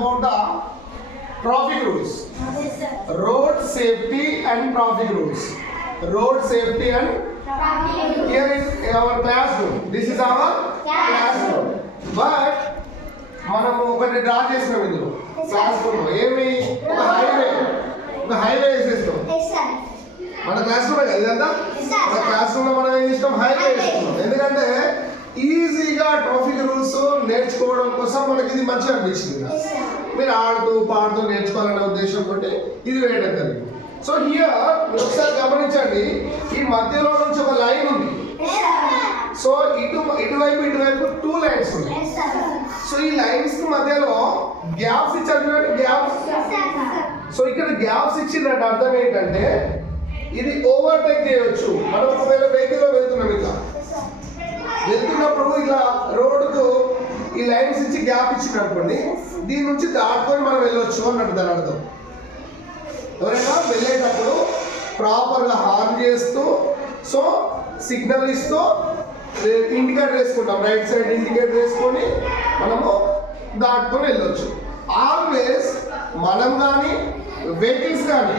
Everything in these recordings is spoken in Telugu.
about the traffic rules. Road safety and traffic rules. Road safety and here is our classroom. This is our classroom. But మనము ఒకటి డ్రా చేసినాం ఇందులో క్లాస్ రూమ్ ఏమి ఒక హైవే ఒక హైవే వేసేస్తాం మన క్లాస్ రూమ్ కదా ఇదంతా మన క్లాస్ రూమ్ లో మనం ఏం చేస్తాం హైవే వేస్తున్నాం ఎందుకంటే ఈజీగా ట్రాఫిక్ రూల్స్ నేర్చుకోవడం కోసం మనకి ఇది మంచిగా అనిపించింది. మీరు ఆడుతూ పాడుతూ నేర్చుకోవాలనే ఉద్దేశం ఉద్దేశంతో ఇది వేయడం జరిగింది. సో హియర్ ఒకసారి గమనించండి ఈ మధ్యలో నుంచి ఒక లైన్ ఉంది. సో ఇటు ఇటువైపు ఇటువైపు టూ లైన్స్ ఉన్నాయి. సో ఈ లైన్స్కి మధ్యలో గ్యాప్స్ ఇచ్చారు గ్యాప్స్ సో ఇక్కడ గ్యాప్స్ ఇచ్చిందంటే అర్థం ఏంటంటే ఇది ఓవర్టేక్ చేయొచ్చు. మనం ఒకవేళ వెహికల్లో వెళ్తున్నాం ఇట్లా. వెళ్తున్నప్పుడు ఇలా రోడ్డుకు ఈ లైన్స్ ఇచ్చి గ్యాప్ ఇచ్చింది అనుకోండి దీని నుంచి దాటుకొని మనం వెళ్ళొచ్చు అన్నట్టు దాని అర్థం. ఎవరైనా వెళ్ళేటప్పుడు ప్రాపర్గా హార్న్ చేస్తూ సో సిగ్నల్ ఇస్తూ ఇండికేటర్ వేసుకుంటాం రైట్ సైడ్ ఇండికేటర్ వేసుకొని మనము దాటుకొని వెళ్ళొచ్చు. ఆల్వేస్ మనం కానీ వెహికల్స్ కానీ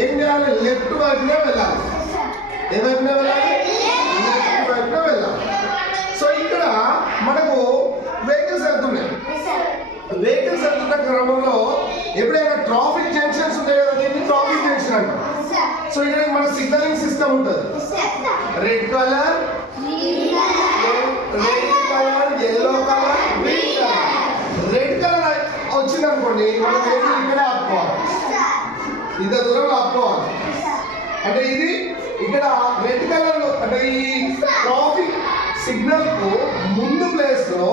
ఏం చేయాలి? లెఫ్ట్ వైపునే వెళ్ళాలి. ఏ వైపునే వెళ్ళాలి లెఫ్ట్ వైపునే వెళ్ళాలి సో ఇక్కడ మనకు వెహికల్స్ వెళ్తున్నాయి వెహికల్స్ వెళ్తున్న క్రమంలో ఎప్పుడైనా ట్రాఫిక్ జంక్షన్స్ ఉంటాయి కదా దీన్ని ట్రాఫిక్ జంక్షన్ అంటాం సో ఇక్కడ మన సిగ్నలింగ్ సిస్టమ్ ఉంటుంది. Red colour red colour yellow colour green colour red colour వచ్చింది అనుకోండి మనం వెహికల్ ఇక్కడే ఆపుకోవాలి. ఇంత దూరం ఆపుకోవాలి. అంటే ఇది ఇక్కడ రెడ్ కలర్ అంటే ఈ ట్రాఫిక్ సిగ్నల్కు ముందు ప్లేస్లో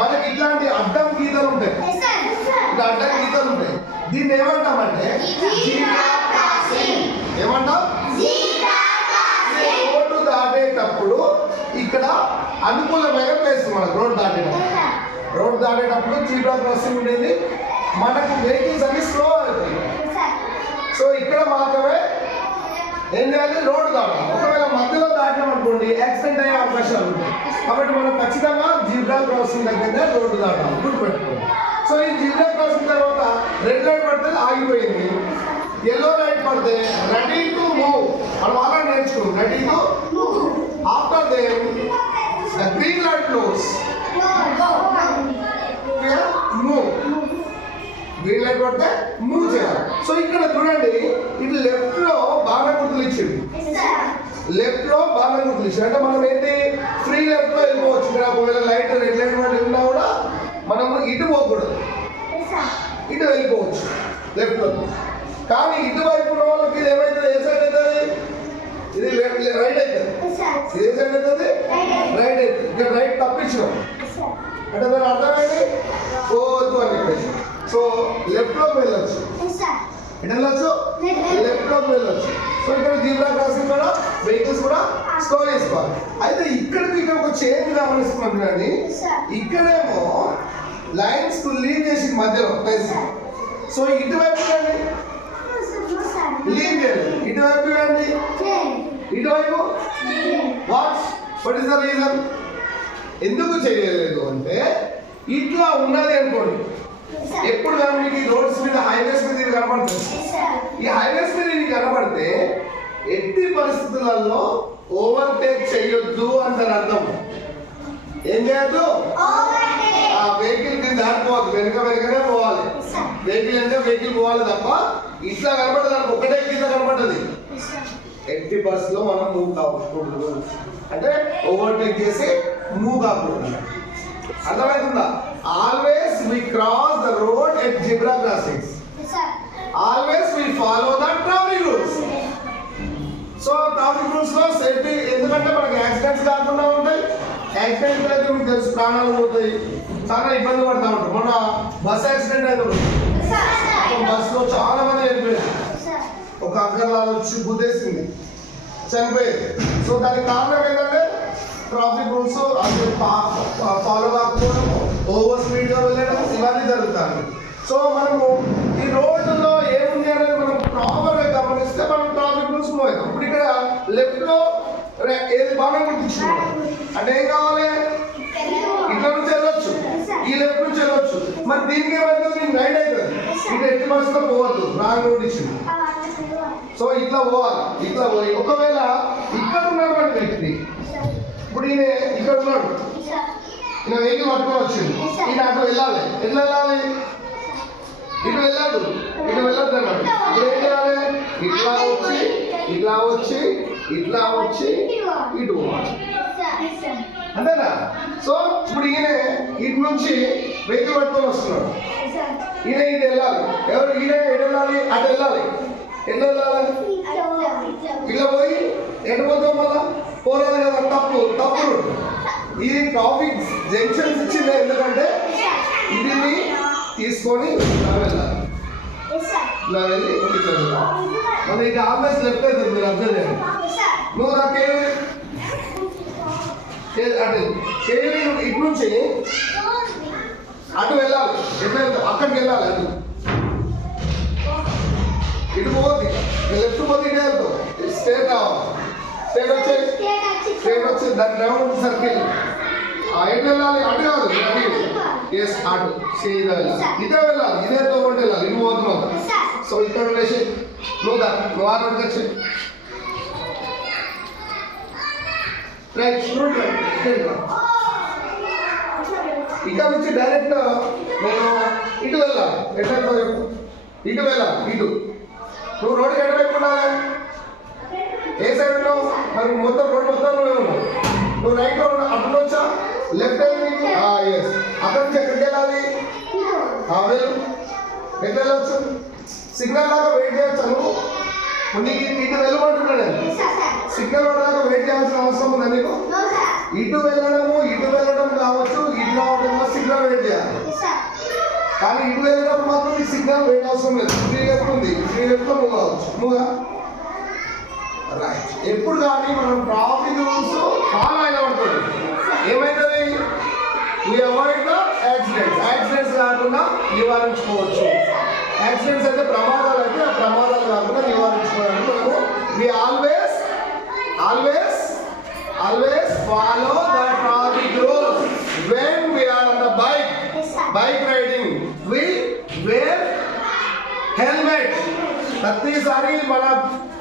మనకి ఇట్లాంటి అడ్డం గీతలు ఉంటాయి. ఇట్లా అడ్డం గీతలు ఉంటాయి. దీన్ని ఏమంటామంటే ఏమంటాం రోడ్డు దాటేటప్పుడు ఇక్కడ అనుకూలమైన ప్లేస్ మనకు రోడ్ దాటేటప్పుడు. రోడ్ దాటేటప్పుడు జీబ్రా క్రాసింగ్ ఉండేది. మనకు వెహికల్స్ అన్ని స్లో అవుతాయి సో ఇక్కడ మాత్రమే ఏం చేయాలి? రోడ్డు దాటాలి. ఒకవేళ మధ్యలో దాటినాం అనుకోండి యాక్సిడెంట్ అయ్యే అవకాశాలు ఉంటాయి. కాబట్టి మనం ఖచ్చితంగా జీబ్రా క్రాసింగ్ దగ్గరనే రోడ్డు దాటాలి. గుర్తుపెట్టుకోండి. సో ఈ జీబ్రా క్రాసింగ్ తర్వాత రెడ్ లైట్ పడితే ఆగిపోయింది. ఎల్లో లైట్ పడితే రెడీ టు మూవ్ మనం అలా నేర్చుకున్నాం. Ready to after they the green light close move green light పడితే మూవ్ చేయాలి. సో ఇక్కడ చూడండి ఇది లెఫ్ట్లో బాగా గుర్తులు ఇచ్చింది లెఫ్ట్లో బాగా గుర్తులు ఇచ్చింది అంటే మనం ఏంటి ఫ్రీ లెఫ్ట్లో వెళ్ళిపోవచ్చు ఇక్కడ ఒకవేళ లైట్ రెడ్ లైట్ పడి ఉన్నా కూడా మనం ఇటు పోకూడదు. ఇటు వెళ్ళిపోవచ్చు. లెఫ్ట్లో కానీ ఇటువైపు ఉన్న వాళ్ళకి ఇది ఏమైతుంది? ఏ సైడ్ అవుతుంది? ఇది లెఫ్ట్ రైట్ అవుతుంది. ఇది ఏ సైడ్ అవుతుంది? రైట్ అవుతుంది. ఇక్కడ రైట్ తప్పించినాం. అంటే దాని అర్థమైంది పోవద్దు అని చెప్పేసి. సో లెఫ్ట్లోకి వెళ్ళొచ్చు. లెఫ్ట్లోకి. వెళ్ళొచ్చు. సో ఇక్కడ జీబ్రా క్రాసింగ్ కూడా వెహికల్స్ కూడా స్లో చేసుకోవాలి. అయితే ఇక్కడికి ఇక్కడ ఒక చేంజ్ గమనిస్తున్నాం కానీ ఇక్కడేమో లైన్స్కు లీవ్ చేసి మధ్యలో ప్లేస్ సో ఇటువైపు చూడండి లీవ్ చేయండి. ఇటువైపు చూడండి ఇటువైపు. What what is the reason ఎందుకు చేయలేదు అంటే ఇట్లా ఉన్నది అనుకోండి. ఎప్పుడు కానీ మీకు ఈ రోడ్స్ మీద హైవేస్ మీద ఇది కనబడుతుంది ఈ హైవేస్ మీద ఇది కనబడితే ఎట్టి పరిస్థితులలో ఓవర్టేక్ చేయొద్దు అని దాని అర్థం. ఏం చేయొద్దు? ఆ వెహికల్ దాటిపోవద్దు వెనుక వెనుకనే పోవాలి. వెహికల్ అంటే వెహికల్ పోవాలి తప్ప ఇట్లా కనబడదు దానికి ఒకటే కింద కనబడ్డది. ఎట్టి బస్సులో మనం మూవ్ కాకూడదు అంటే ఓవర్టేక్ చేసి మూవ్ కాకూడదు అర్థమవుతుందా always we cross the road at zebra crossings always we follow the traffic rules so traffic రూల్స్లో safety ఎందుకంటే మనకి యాక్సిడెంట్స్ కాకుండా ఉంటాయి. యాక్సిడెంట్ అయితే మీకు తెలుసు ప్రాణాలు పోతాయి. చాలా ఇబ్బంది పడతా ఉంటారు. మొన్న బస్ యాక్సిడెంట్ అయితే బస్సులో చాలా మంది చనిపోయారు ఒక అంకల్ వచ్చి గుద్దేసింది. చనిపోయేది సో దానికి కారణం ఏంటంటే ట్రాఫిక్ రూల్స్ అది ఫాలో కాకపోవడం ఓవర్ స్పీడ్గా వెళ్ళడం ఇవన్నీ జరుగుతాయి. సో మనము ఈ రోడ్డులో ఏముంది అనేది మనం ప్రాపర్గా గమనిస్తే మనం ట్రాఫిక్ రూల్స్ పోయాం. ఇప్పుడు ఇక్కడ లెఫ్ట్లో ఏది బాగా గుర్తించుకున్నాం అంటే ఏం కావాలి? ఇక్కడ నుంచి ఈ లెఫ్ట్ నుంచి వెళ్ళొచ్చు మరి దీనికి ఏమైతుంది రైట్ ఎట్టి పరిస్థితిలో పోవద్దు. రాంగ్ రూట్ ఇచ్చింది. సో ఇట్లా పోవాలి. ఇట్లా పోయి. ఒకవేళ ఇక్కడ ఉన్నటువంటి వ్యక్తి ఇప్పుడు ఈయన ఇక్కడ ఉన్నాడు. ఈయన వెహికల్ పట్టుకొని వచ్చింది ఈయన అటు వెళ్ళాలి. ఎట్లా వెళ్ళాలి? ఇటు వెళ్ళాడు. ఇటు వెళ్ళొద్దు అన్నాడు. ఇప్పుడు ఏం చేయాలి? ఇట్లా వచ్చి ఇట్లా వచ్చి ఇట్లా వచ్చి ఇటు పోవాలి. అంతేనా? సో ఇప్పుడు ఈయన ఇటు నుంచి వెహికల్ పట్టుకొని వస్తున్నాడు. ఈయన ఇటు వెళ్ళాలి. ఎవరు? ఈయన ఎటు వెళ్ళాలి? అటు వెళ్ళాలి. ఎట్లా వెళ్ళాలి? ఇలా పోయి ఎటు పోతాం మళ్ళా? పోరాదు కదా తప్పు తప్పు. ఇది ట్రాఫిక్ జంక్షన్స్ ఇచ్చింది ఎందుకంటే ఇది తీసుకొని ఇలా వెళ్ళాలి. ఇలా వెళ్ళి ఇట్లా మన ఇది ఆల్మోస్ట్ లెఫ్ట్ అవుతుంది మీరు అబ్జర్వ్ చేయండి నువ్వు నా కేవీ అటు ఇటు నుంచి అటు వెళ్ళాలి. వెళ్తావు అక్కడికి వెళ్ళాలి అటు. ఇటు పోతుంది లెఫ్ట్ పోతే ఇటే వెళ్తావు. స్ట్రేట్ రావాలి స్ట్రేట్ వచ్చే స్ట్రేట్ వచ్చి దాని రౌండ్ సర్కిల్ ఎటు వెళ్ళాలి? అటు కాదు. అటు ఎస్ అటు. సీదా వెళ్ళాలి. ఇటే వెళ్ళాలి. ఇదే తోటి వెళ్ళాలి. ఇటు పోతున్నావు సో ఇక్కడ ఉండేసి నువ్వు నువ్వు ఆ రోడ్కి వచ్చి. రైట్ రోడ్ ఇక్కడ నుంచి డైరెక్ట్ నేను ఇటు వెళ్ళాలి. ఎట్లా చెప్పు. ఇటు వెళ్ళాలి ఇటు. నువ్వు రోడ్డు ఎక్కడ పెట్టుకున్నావే? ఏ సైడ్ ఉన్నావు మరి మొత్తం రోడ్ మొత్తం నువ్వే ఉన్నావు నువ్వు రైట్లో ఉన్నావు అటు వచ్చా లెఫ్ట్ ఎస్ అక్కడ నుంచి ఎక్కడికి వెళ్ళాలి? వెళ్ళు. ఎట్లా వెళ్ళొచ్చు? సిగ్నల్ దాకా వెయిట్ చేయొచ్చా నువ్వు? నీకు ఇటు వెళ్ళమంటున్నాను నేను సిగ్నల్ దాకా వెయిట్ చేయాల్సిన అవసరం ఉందా నీకు ఇటు వెళ్ళడము ఇటు వెళ్ళడం కావచ్చు ఇటు రావడం సిగ్నల్ వెయిట్ చేయాలి. కానీ ఇటు వెళ్ళడం మాత్రం ఈ సిగ్నల్ వెయిట్ అవసరం లేదు. త్రీ లెఫ్ట్ ఉంది. త్రీ లెఫ్ట్లో మూవ్ కావచ్చు మూవ్ రైట్ ఎప్పుడు కానీ మనం ట్రాఫిక్ రూల్స్ ఫాలో అయిన పడుతుంది ఏమైతుంది వి అవాయిడ్ యాక్సిడెంట్స్ యాక్సిడెంట్స్ కాకుండా నివారించుకోవచ్చు. యాక్సిడెంట్స్ అయితే ప్రమాదాలు కాకుండా నివారించుకోవడానికి మనము we always always follow the traffic rules when we are on the bike bike riding we wear helmet ప్రతిసారి మన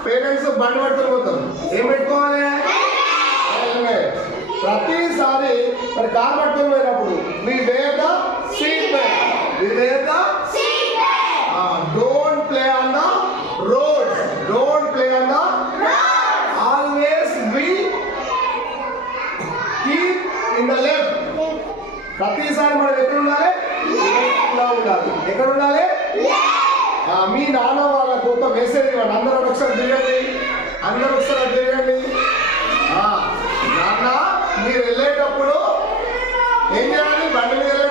పేరెంట్స్ బండి పట్టుకొని పోతాం. ఏం పెట్టుకోవాలి? హెల్మెట్ ప్రతిసారి మరి కార్ పట్టుకొని పోయినప్పుడు మీ wear the seat belt me wear the don't play on the road don't play on the always we keep in the left ప్రతిసారి మనం ఎక్కడ ఉండాలి ఇలా ఉండాలి ఎక్కడ ఉండాలి మీ నాన్న వాళ్ళకు ఒక మెసేజ్ ఇవ్వండి. అందరూ ఒకసారి తిరగండి అందరూ ఒకసారి తిరగండి నాన్న మీరు వెళ్ళేటప్పుడు ఏం చేయాలి?